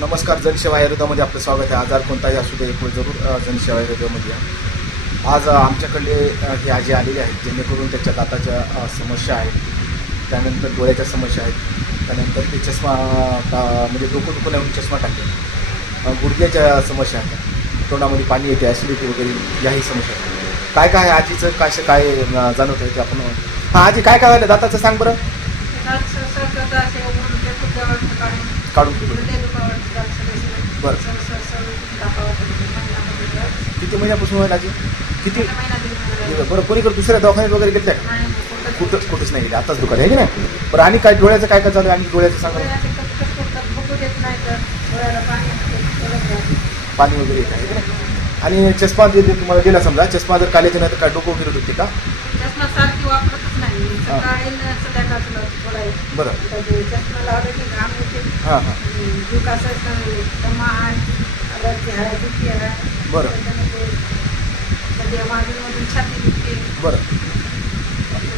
नमस्कार जनसेवा आयुर्वेदामध्ये आपलं स्वागत आहे. आजार कोणताही असू दे पण जरूर जनसेवा आयुर्वेदामध्ये या. आज आमच्याकडले हे आजी आलेले आहेत जेणेकरून त्याच्या दाताच्या समस्या आहेत त्यानंतर डोळ्याच्या समस्या आहेत त्यानंतर ते चष्मा म्हणजे डोकं दुखून येऊन चष्मा टाकले. गुडघ्याच्या समस्या आहेत तोंडामध्ये पाणी येते ॲसिडिटी वगैरे याही समस्या आहेत. काय काय आहे आजीचं? काय काय जाणवत आहे ते आपण हां आजी काय काय झालं? दाताचं सांग बरं. काढून. बरं. किती महिन्यापासून व्हायला आजी? किती? बरं कोणी कर दुसऱ्या दवाखान्यात वगैरे गेले का? कुठं? कुठंच नाही गेले. आताच दुकान आहे की नाही? बरं आणि काय डोळ्याचं काय काय चालू आहे? आणि डोळ्याचं सांगा पाणी वगैरे येत आहे की नाही? आणि चष्मा जे तुम्हाला दिला समजा चष्मा जर काल्याच्या नाही तर काय डोकं वगैरे होते का? बरं. बरं त्याच्यामध्ये कधी मागीमधून छाती दुखते बरं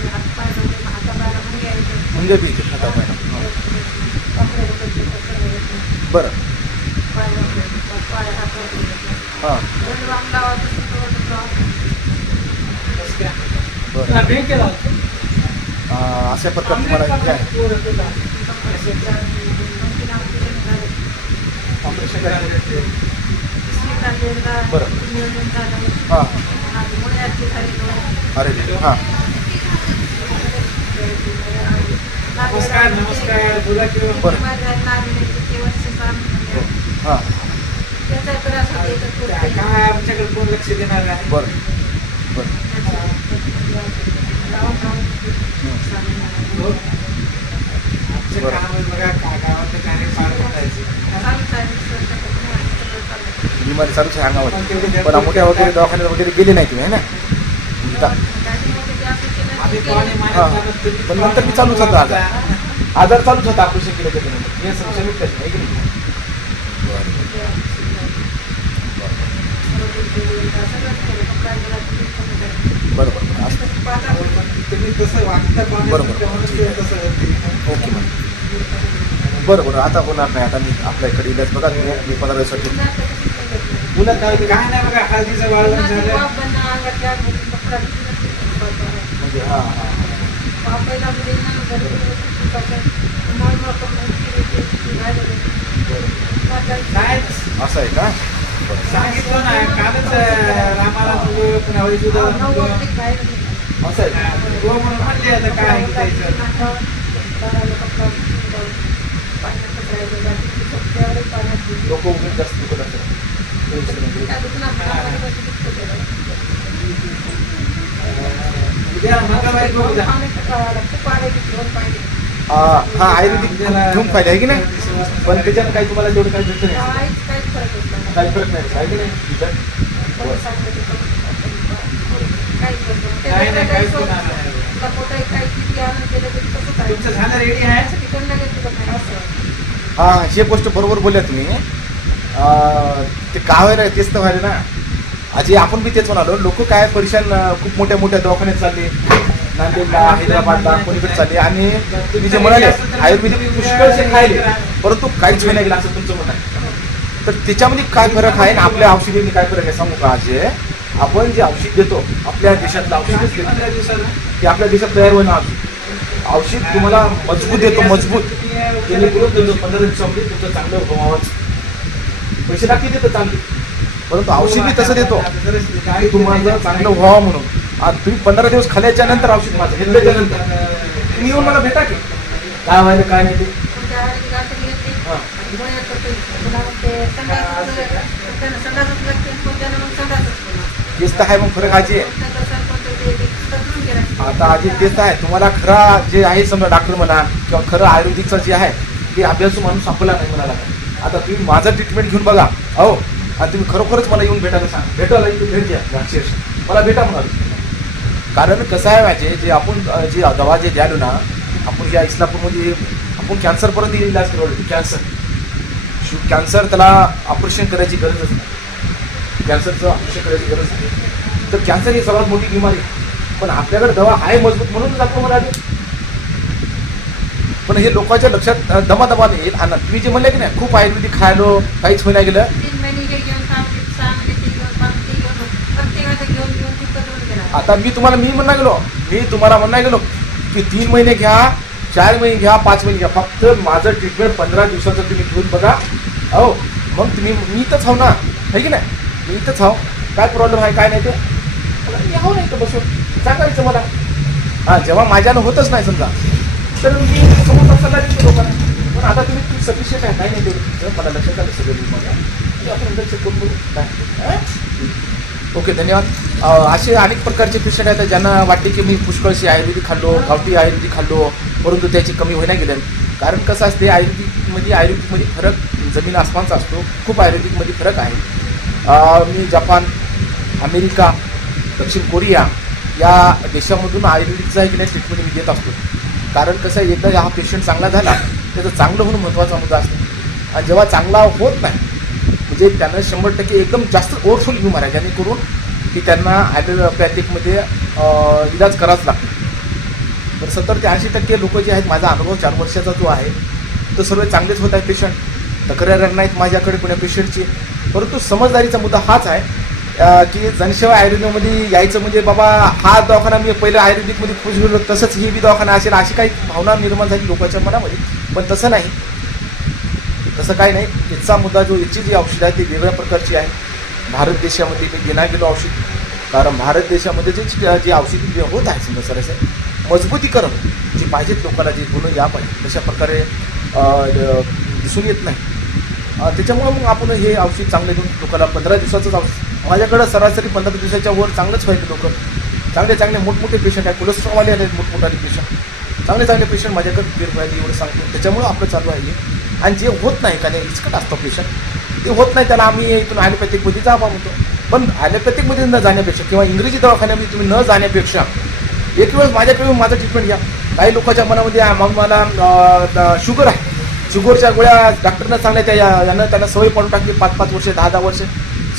हातपाय वगैरे हातापायला मुंग्या येते मुंगे बी येते खाता पाहिजे कपडे वगैरे कपडे वगैरे बरं पाय वगैरे पाय हात वगैरे हां दोन वाम लावायचं बरं अं, अशा प्रकारे तुम्हाला बरं. हां अरे हां नमस्कार नमस्कार बोला की बरं हां काय आमच्याकडे कोण लक्ष देणार आहे बरं बरं हो? आमचं बरं. काम आहे बघा का गावातलं कार्य पार पडायचं मध्ये चालूच आहे पण मोठ्या वगैरे दवाखान्यात वगैरे गेले नाही तुम्ही है ना? हां. पण नंतर मी चालूच होता आजार. आजार चालूच होता ऑपरेशन केलं त्याच्यानंतर हे समस्या मिटल्याच नाही की नाही? बरं बरं बरं बरोबर. तसं ओके मॅम बरं बरं आता होणार नाही. आता मी आपल्या इकडे इलाज बघा मी पंधरा दिवसात पुन्हा काय काय नाही बघा हळदीचं वाळवण झालं. म्हणजे हां हां. काय? असं आहे का? सांगितलं ना कालच रामाला मुलं वैजुदा मुलं. असं आहे हो म्हणून म्हणले आता काय द्यायचं लोक उगीच जास्त हा हा आयुर्वेदिक घेऊन पाहिजे आहे की नाही? पण त्याच्यात काही तुम्हाला तेवढं काही भेटत नाही. काही फरक नाही आहे की नाही? हा हे गोष्ट बरोबर बोलल्या तुम्ही. ते काय व्हायला तेच तर व्हायला ना. आजी आपण बी तेच म्हणालो लोक काय परेशान खूप मोठ्या मोठ्या दवाखान्यात चालले. नांदेडला हैदराबादला कोणीकडे चालले. आणि तुम्ही जे म्हणाले आयुर्वेदिक पुष्कळचे खायले परंतु काहीच होईना गेलं असं तुमचं म्हणणं आहे. तर त्याच्यामध्ये काय फरक आहे आणि आपल्या औषधीमध्ये काय फरक आहे? सांगू का आजी? आपण जे औषध देतो आपल्या देशातलं औषध ते आपल्या देशात तयार होणं औषध औषध तुम्हाला मजबूत देतो मजबूत. जेणेकरून तुमचं पंधरा दिवसामध्ये तुमचं चांगलं पैसे लागतील तिथं चांगले. परंतु औषध मी तसं देतो. की तुम्हाला चांगलं व्हावं म्हणून. आज तुम्ही पंधरा दिवस खाल्याच्या नंतर औषध माझं घेतल्याच्या नंतर तुम्ही येऊन मला भेटा की. काय व्हायला काय नाही ते. हां. तेच तर आहे मग फरक आजी आहे. आता आजी तेच तर आहे. तुम्हाला खरा जे आहे समजा डॉक्टर म्हणा किंवा खरं आयुर्वेदिकचं जे आहे ते अभ्यासू माणूस सापडला नाही म्हणाला आता तुम्ही माझं ट्रीटमेंट घेऊन बघा. हो. आणि तुम्ही खरोखरच मला येऊन भेटायला सांग. भेटायला इथे भेट द्या. अक्षरशः मला भेटा म्हणाल. कारण कसं आहे माझे जे आपण जे दवा जे द्यालो ना आपण या इस्लापूरमध्ये आपण कॅन्सरपर्यंत इलाज करू कॅन्सर शु कॅन्सर त्याला ऑपरेशन करायची गरजच नाही कॅन्सरचं ऑपरेशन करायची गरज नाही. तर कॅन्सर ही सर्वात मोठी बिमारी. आहे. पण आपल्याकडे दवा आहे मजबूत म्हणूनच आपण म्हणाले. पण हे लोकांच्या लक्षात दमादमा दमादमाने येईल. आणि तुम्ही जे म्हणले की नाही खूप आयुर्वेदिक खायलो काहीच होईना गेलं. आता मी तुम्हाला मी म्हणणार गेलो मी तुम्हाला म्हणणार गेलो की तीन महिने घ्या चार महिने घ्या पाच महिने घ्या. फक्त माझं ट्रीटमेंट पंधरा दिवसाचं तुम्ही घेऊन बघा. अहो मग तुम्ही मी तर हाव ना. है की नाही? मी इथंच हाव काय प्रॉब्लेम आहे काय नाही ते? मला नाही तर बसून. सांगायचं मला. हां जेव्हा माझ्यानं होतच नाही समजा. तर मी समोर सल्ला देतो लोकांना पण आता तुम्ही सफिशियंट आहे काय नाही तेवढं मला लक्षात आलं सगळं म्हणजे आपण नंतर check करून काय? ओके धन्यवाद. असे अनेक प्रकारचे पेशंट आहेत ज्यांना वाटते की मी पुष्कळशी आयुर्वेदिक खाल्लो गावठी आयुर्वेदिक खाल्लो परंतु त्याची कमी होईना गेल्या कारण कसं असते आयुर्वेदिकमध्ये आयुर्वेदिकमध्ये फरक जमीन आसमानचा असतो. खूप आयुर्वेदिकमध्ये फरक आहे. मी जपान अमेरिका दक्षिण कोरिया या देशामधून आयुर्वेदिकचा एक नाही ट्रीटमेंट मी देत असतो. कारण कसं आहे एकदा हा पेशंट चांगला झाला त्याचं चांगलं होणं महत्त्वाचा मुद्दा असतो. आणि जेव्हा चांगला होत नाही म्हणजे त्यांना शंभर टक्के एकदम जास्त ओव्हरफुल बिमार आहे जेणेकरून की त्यांना ॲलोपॅथिकमध्ये इलाज करावाच लागतो. तर सत्तर ते ऐंशी टक्के लोक जे आहेत माझा अनुभव चार वर्षाचा जो आहे तो सर्व चांगलेच होत आहे पेशंट तक्रार नाहीत माझ्याकडे कोण्या पेशंटची परंतु समजदारीचा मुद्दा हाच आहे की जनसेवा आयुर्वेदमध्ये यायचं म्हणजे बाबा हा दवाखाना मी पहिलं आयुर्वेदिकमध्ये खुश गेलो तसंच ही बी दवाखाना असेल अशी काही भावना निर्माण झाली लोकांच्या मनामध्ये. पण तसं नाही. तसं काही नाही. याचा मुद्दा जो याची जी औषधं आहे ती वेगळ्या प्रकारची आहे भारत देशामध्ये मी घेणार गेलो औषध. कारण भारत देशामध्ये जे जी औषधी होत आहे समजा असे मजबूतीकरण जे पाहिजेत लोकांना जे गुण या पाहिजे तशा प्रकारे दिसून येत नाही. त्याच्यामुळं मग आपण हे औषध चांगलं घेऊन लोकांना पंधरा दिवसाचंच औषध माझ्याकडं सरासरी पंधरा दिवसाच्या वर चांगलंच व्हायचे लोक. चांगले चांगले मोठमोठे पेशंट आहेत कोलेस्ट्रॉलवाले आहेत मोठमोठाले पेशंट चांगले चांगले पेशंट माझ्याकडे क्लिअर व्हायचे एवढं सांगतो. त्याच्यामुळं आपलं चालू आहे आणि जे होत नाही का नाही इचकट असतं पेशंट ते होत नाही त्याला आम्ही इथून ॲलोपॅथिकमध्ये जा म्हणतो. पण ॲलोपॅथिकमध्ये न जाण्यापेक्षा किंवा इंग्रजी दवाखान्यामध्ये तुम्ही न जाण्यापेक्षा एक वेळेस माझ्याकडे माझं ट्रीटमेंट घ्या. काही लोकांच्या मनामध्ये मग मला शुगर आहे. शुगरच्या गोळ्या डॉक्टरनं सांगल्या त्या या- यानं त्यांना सवय पडून टाकली पाच पाच वर्ष दहा दहा वर्ष.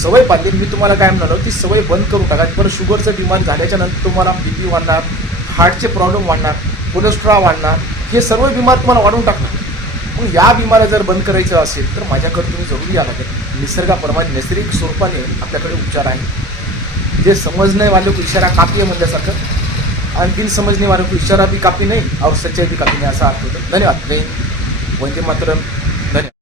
सवय पाडली मी तुम्हाला काय म्हणालो ती सवय बंद करून टाका. बरं शुगरचं डिमांड झाल्याच्यानंतर तुम्हाला बी पी वाढणार हार्टचे प्रॉब्लेम वाढणार कोलेस्ट्रॉल वाढणार हे सर्व बिमार तुम्हाला वाढवून टाकणार. मग या बिमाऱ्या जर बंद करायचं असेल तर माझ्याकडे तुम्ही जरूर या लागेल. निसर्गाप्रमाणे नैसर्गिक स्वरूपाने आपल्याकडे उपचार आहे जे समजणे वाले को इशारा कापी आहे म्हणल्यासारखं. आणि बिन समजणे वाले को इशारा भी कापी नाही और सच्चाई बी कापी नाही असा अर्थ होतो. धन्यवाद. जय वंदे मातरम धन्यवाद